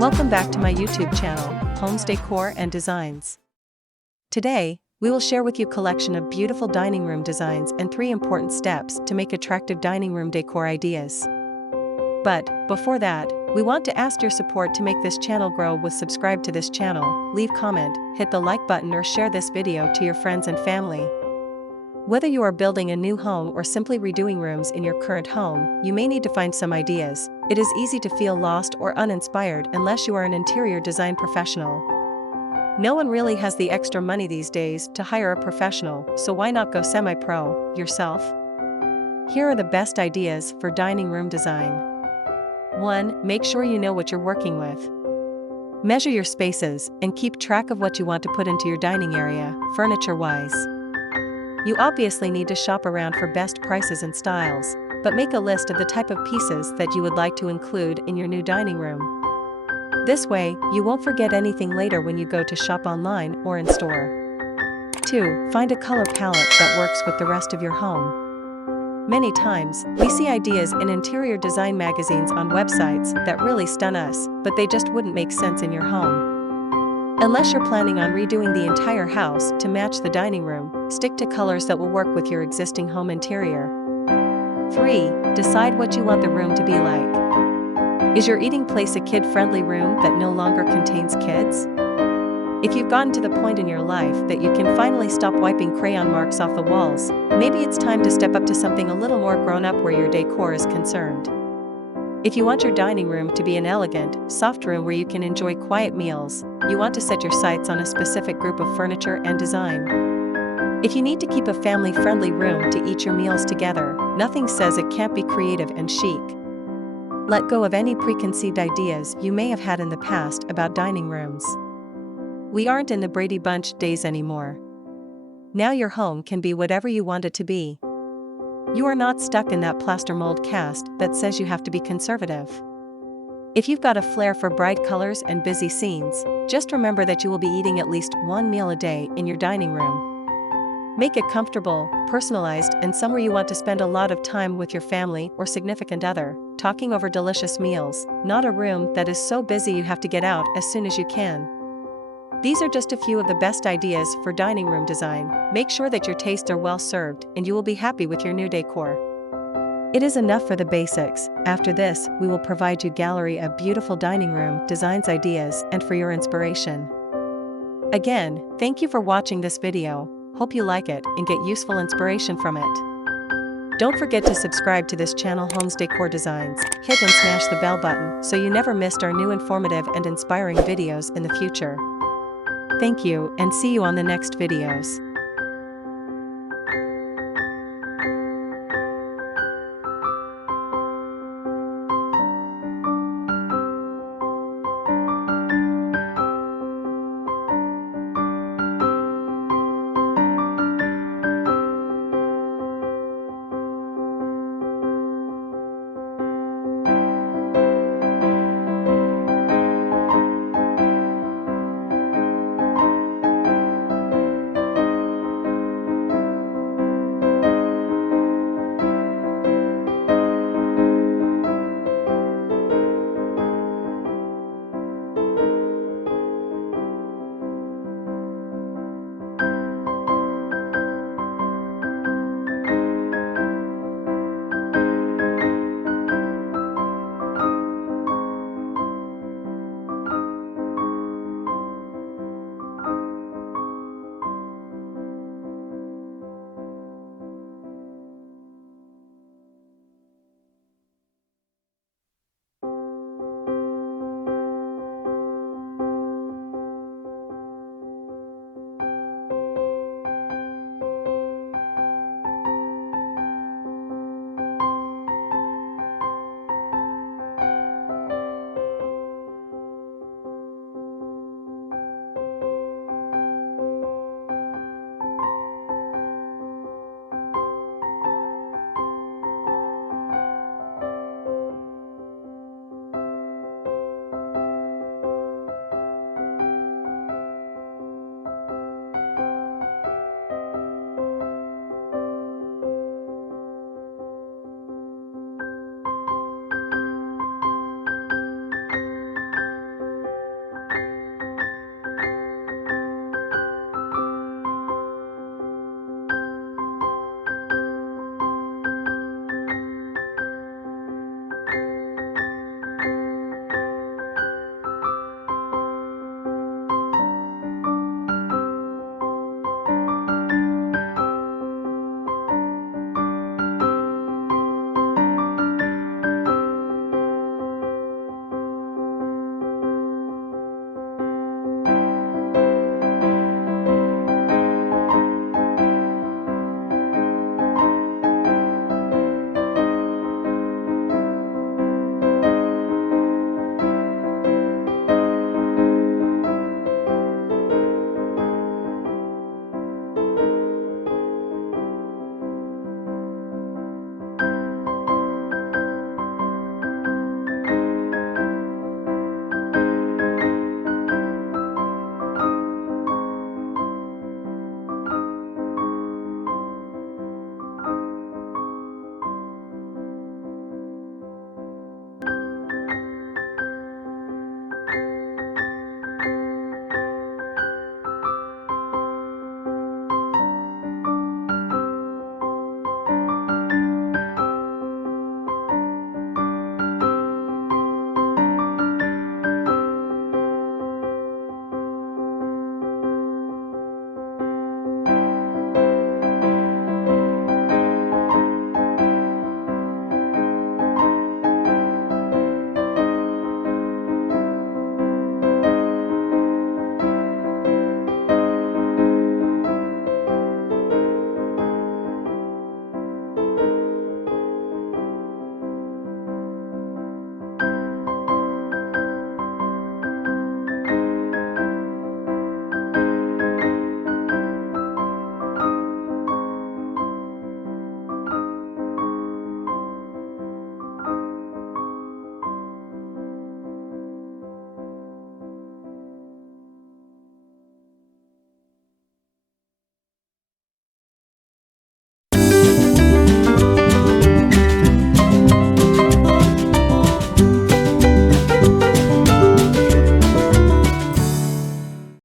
Welcome back to my YouTube channel, Homes Decor and Designs. Today, we will share with you a collection of beautiful dining room designs and 3 important steps to make attractive dining room decor ideas. But, before that, we want to ask your support to make this channel grow with subscribe to this channel, leave comment, hit the like button or share this video to your friends and family. Whether you are building a new home or simply redoing rooms in your current home, you may need to find some ideas. It is easy to feel lost or uninspired unless you are an interior design professional. No one really has the extra money these days to hire a professional, so why not go semi-pro yourself? Here are the best ideas for dining room design. 1. Make sure you know what you're working with. Measure your spaces and keep track of what you want to put into your dining area, furniture-wise. You obviously need to shop around for best prices and styles, but make a list of the type of pieces that you would like to include in your new dining room. This way, you won't forget anything later when you go to shop online or in store. 2. Find a color palette that works with the rest of your home. Many times, we see ideas in interior design magazines on websites that really stun us, but they just wouldn't make sense in your home. Unless you're planning on redoing the entire house to match the dining room, stick to colors that will work with your existing home interior. 3. Decide what you want the room to be like. Is your eating place a kid-friendly room that no longer contains kids? If you've gotten to the point in your life that you can finally stop wiping crayon marks off the walls, maybe it's time to step up to something a little more grown-up where your decor is concerned. If you want your dining room to be an elegant, soft room where you can enjoy quiet meals, you want to set your sights on a specific group of furniture and design. If you need to keep a family-friendly room to eat your meals together, nothing says it can't be creative and chic. Let go of any preconceived ideas you may have had in the past about dining rooms. We aren't in the Brady Bunch days anymore. Now your home can be whatever you want it to be. You are not stuck in that plaster mold cast that says you have to be conservative. If you've got a flair for bright colors and busy scenes, just remember that you will be eating at least one meal a day in your dining room. Make it comfortable, personalized, and somewhere you want to spend a lot of time with your family or significant other, talking over delicious meals, not a room that is so busy you have to get out as soon as you can. These are just a few of the best ideas for dining room design. Make sure that your tastes are well served and you will be happy with your new decor. It is enough for the basics. After this, we will provide you a gallery of beautiful dining room designs ideas and for your inspiration. Again, thank you for watching this video. Hope you like it and get useful inspiration from it. Don't forget to subscribe to this channel Homes Decor Designs. Hit and smash the bell button so you never missed our new informative and inspiring videos in the future. Thank you and see you on the next videos.